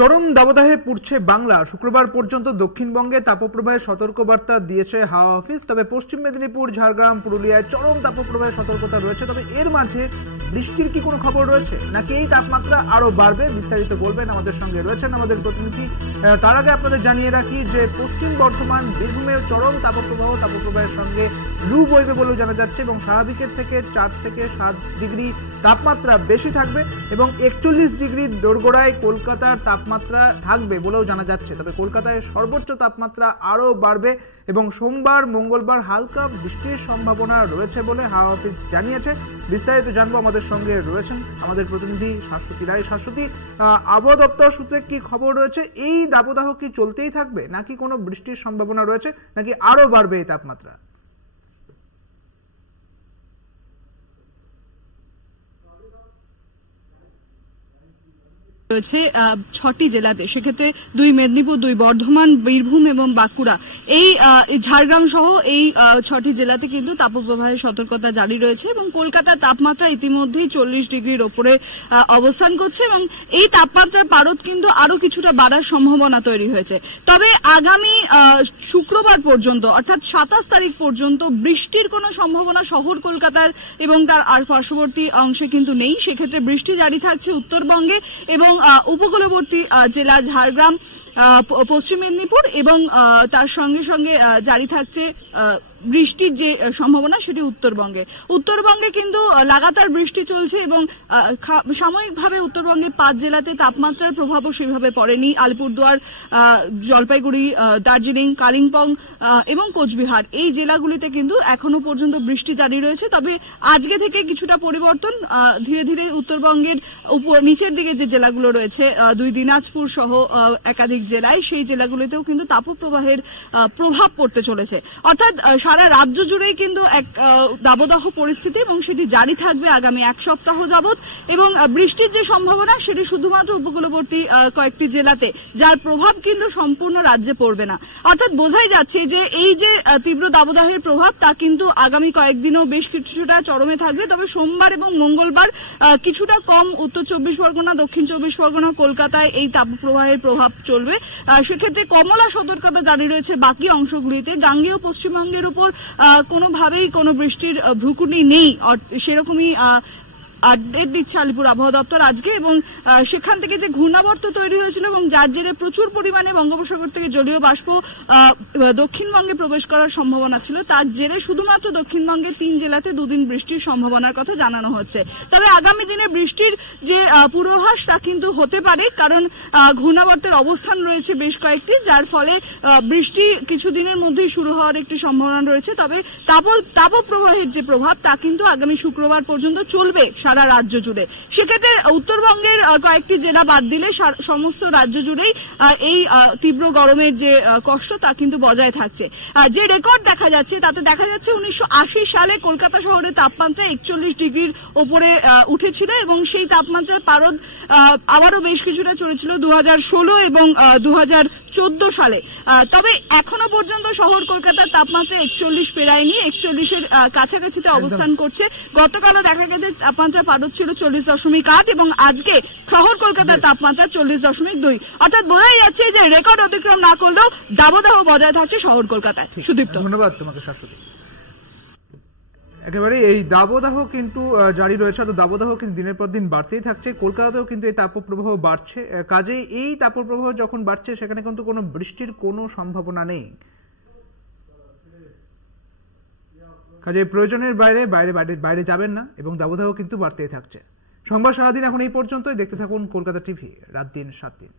চরম দাবদাহে পুড়ছে বাংলা। শুক্রবার পর্যন্ত দক্ষিণবঙ্গে তাপপ্রবাহের সতর্কবার্তা দিয়েছে হাওয়া অফিস। তবে পশ্চিম মেদিনীপুর, ঝাড়গ্রাম, পুরুলিয়ায় চরম তাপপ্রবাহের সতর্কতা রয়েছে। তবে এর মাঝে বৃষ্টির কি কোনো খবর রয়েছে, নাকি এই তাপমাত্রা আরো বাড়বে? বিস্তারিত বলবেন আমাদের সঙ্গে রয়েছেন আমাদের প্রতিনিধি। তার আগে আপনাদের জানিয়ে রাখি যে পশ্চিম বর্ধমান, বীরভূমের চরম তাপপ্রবাহের সঙ্গে লু বইবে বলেও জানা যাচ্ছে এবং স্বাভাবিকের থেকে 4 থেকে 7 ডিগ্রি তাপমাত্রা বেশি থাকবে এবং 41 ডিগ্রি দোরগোড়ায় কলকাতার তাপমাত্রা থাকবে বলেও জানা যাচ্ছে। তবে কলকাতায় সর্বোচ্চ তাপমাত্রা আরো বাড়বে এবং সোমবার, মঙ্গলবার হালকা বৃষ্টির সম্ভাবনা রয়েছে বলে হাওয়া অফিস জানিয়েছে। বিস্তারিত জানবো, আমাদের সঙ্গে রয়েছেন আমাদের প্রতিনিধি শাশ্বতী রায়। শাশ্বতী, আবহাওয়া দপ্তর সূত্রে কি খবর রয়েছে? এই দাবদাহ কি চলতেই থাকবে, নাকি কোনো বৃষ্টির সম্ভাবনা রয়েছে, নাকি আরো বাড়বে এই তাপমাত্রা? রয়েছে 6টি জেলাতে, সেক্ষেত্রে 2 মেদিনীপুর, 2 বর্ধমান, বীরভূম এবং বাঁকুড়া, এই ঝাড়গ্রাম সহ এই 6টি জেলাতে কিন্তু তাপপ্রবাহের সতর্কতা জারি রয়েছে এবং কলকাতার তাপমাত্রা ইতিমধ্যেই 40 ডিগ্রির ওপরে অবস্থান করছে এবং এই তাপমাত্রার পারদ কিন্তু আরো কিছুটা বাড়ার সম্ভাবনা তৈরি হয়েছে। তবে আগামী শুক্রবার পর্যন্ত, অর্থাৎ 27 তারিখ পর্যন্ত বৃষ্টির কোনো সম্ভাবনা শহর কলকাতার এবং তার পার্শ্ববর্তী অংশে কিন্তু নেই। সেক্ষেত্রে বৃষ্টি জারি থাকছে উত্তরবঙ্গে এবং উপকূলবর্তী জেলা ঝাড়গ্রাম, পশ্চিম মেদিনীপুর এবং তার সঙ্গে সঙ্গে জারি থাকছে বৃষ্টির যে সম্ভাবনা সেটি উত্তরবঙ্গে কিন্তু লাগাতার বৃষ্টি চলছে এবং সাময়িকভাবে উত্তরবঙ্গের 5 জেলাতে তাপমাত্রার প্রভাবও সেভাবে পড়েনি। আলিপুরদুয়ার, জলপাইগুড়ি, দার্জিলিং, কালিম্পং এবং কোচবিহার, এই জেলাগুলিতে কিন্তু এখনো পর্যন্ত বৃষ্টি জারি রয়েছে। তবে আজকে থেকে কিছুটা পরিবর্তন, ধীরে ধীরে উত্তরবঙ্গের নিচের দিকে যে জেলাগুলো রয়েছে, 2 দিনাজপুর সহ একাধিক জেলায়, সেই জেলাগুলিতেও কিন্তু তাপপ্রবাহের প্রভাব পড়তে চলেছে। অর্থাৎ সারা রাজ্য জুড়েই কিন্তু এক দাবদাহ পরিস্থিতি এবং সেটি জারি থাকবে আগামী 1 সপ্তাহ যাবৎ এবং বৃষ্টির যে সম্ভাবনা সেটি শুধুমাত্র উপকূলবর্তী কয়েকটি জেলাতে, যার প্রভাব কিন্তু সম্পূর্ণ রাজ্যে পড়বে না। অর্থাৎ বোঝাই যাচ্ছে যে এই যে তীব্র দাবদাহের প্রভাব তা কিন্তু আগামী কয়েকদিনও বেশ কিছুটা চরমে থাকবে। তবে সোমবার এবং মঙ্গলবার কিছুটা কম উত্তর 24 পরগনা, দক্ষিণ 24 পরগনা, কলকাতায় এই তাপপ্রবাহের প্রভাব চলবে। সেক্ষেত্রে কমলা সতর্কতা জারি রয়েছে বাকি অংশগুলিতে। গাঙ্গেয় পশ্চিমবঙ্গের উপর কোনোভাবেই কোনো বৃষ্টির ভ্রুকুটি নেই, সেরকমই আপডেট দিচ্ছে আলিপুর আবহাওয়া দপ্তর আজকে। এবং সেখান থেকে যে ঘূর্ণাবর্ত তৈরি হয়েছিল এবং যার জেরে প্রচুর পরিমাণে বঙ্গোপসাগর থেকে জলীয় বাষ্প দক্ষিণবঙ্গে প্রবেশ করার সম্ভাবনা ছিল, তার জেরে শুধুমাত্র দক্ষিণবঙ্গের 3 জেলাতে 2 দিন বৃষ্টির সম্ভাবনার কথা জানানো হচ্ছে। তবে আগামী দিনে বৃষ্টির যে পূর্বাভাস তা কিন্তু হতে পারে, কারণ ঘূর্ণাবর্তের অবস্থান রয়েছে বেশ কয়েকটি, যার ফলে বৃষ্টি কিছুদিনের মধ্যেই শুরু হওয়ার একটি সম্ভাবনা রয়েছে। তবে তাপপ্রবাহের যে প্রভাব তা কিন্তু আগামী শুক্রবার পর্যন্ত চলবে সারা রাজ্য জুড়ে। সেক্ষেত্রে উত্তরবঙ্গের কয়েকটি জেলা বাদ দিলে সমস্ত রাজ্য জুড়েই এই তীব্র গরমের যে কষ্ট তা কিন্তু বজায় থাকছে। যে রেকর্ড দেখা যাচ্ছে তাতে দেখা যাচ্ছে 1980 সালে কলকাতা শহরের তাপমাত্রা 41 ডিগ্রির ওপরে উঠেছিল এবং সেই তাপমাত্রার পারদ আবারও বেশ কিছুটা চলেছিল 2016 এবং 2014 সালে। তবে এখনো পর্যন্ত শহর কলকাতার তাপমাত্রা 41 পেরায়নি, 41-এর কাছাকাছিতে অবস্থান করছে। গতকালও দেখা গেছে তাপমাত্রা পারদ ছিল 40.8 এবং আজকে শহর কলকাতার তাপমাত্রা 40.2। অর্থাৎ বোঝাই যাচ্ছে যে রেকর্ড অতিক্রম না করলেও দাবদাহ বজায় থাকছে শহর কলকাতায়। সুদীপ্ত, ধন্যবাদ তোমাকে শাশ্বতী। একেবারে এই দাবদাহ কিন্তু জারি রয়েছে, তো দাবদাহ কিন্তু দিনের পর দিন বাড়তেই থাকছে। কলকাতাতেও কিন্তু এই তাপপ্রবাহ বাড়ছে। কাজে এই তাপপ্রবাহ যখন বাড়ছে সেখানে কিন্তু কোনো বৃষ্টির কোনো সম্ভাবনা নেই। কাজে প্রয়োজনের বাইরে যাবেন না এবং দাবদাহ কিন্তু বাড়তেই থাকছে। সংবাদ সারাদিন এখন এই পর্যন্তই। দেখতে থাকুন কলকাতা টিভি, রাত দিন 7 দিন।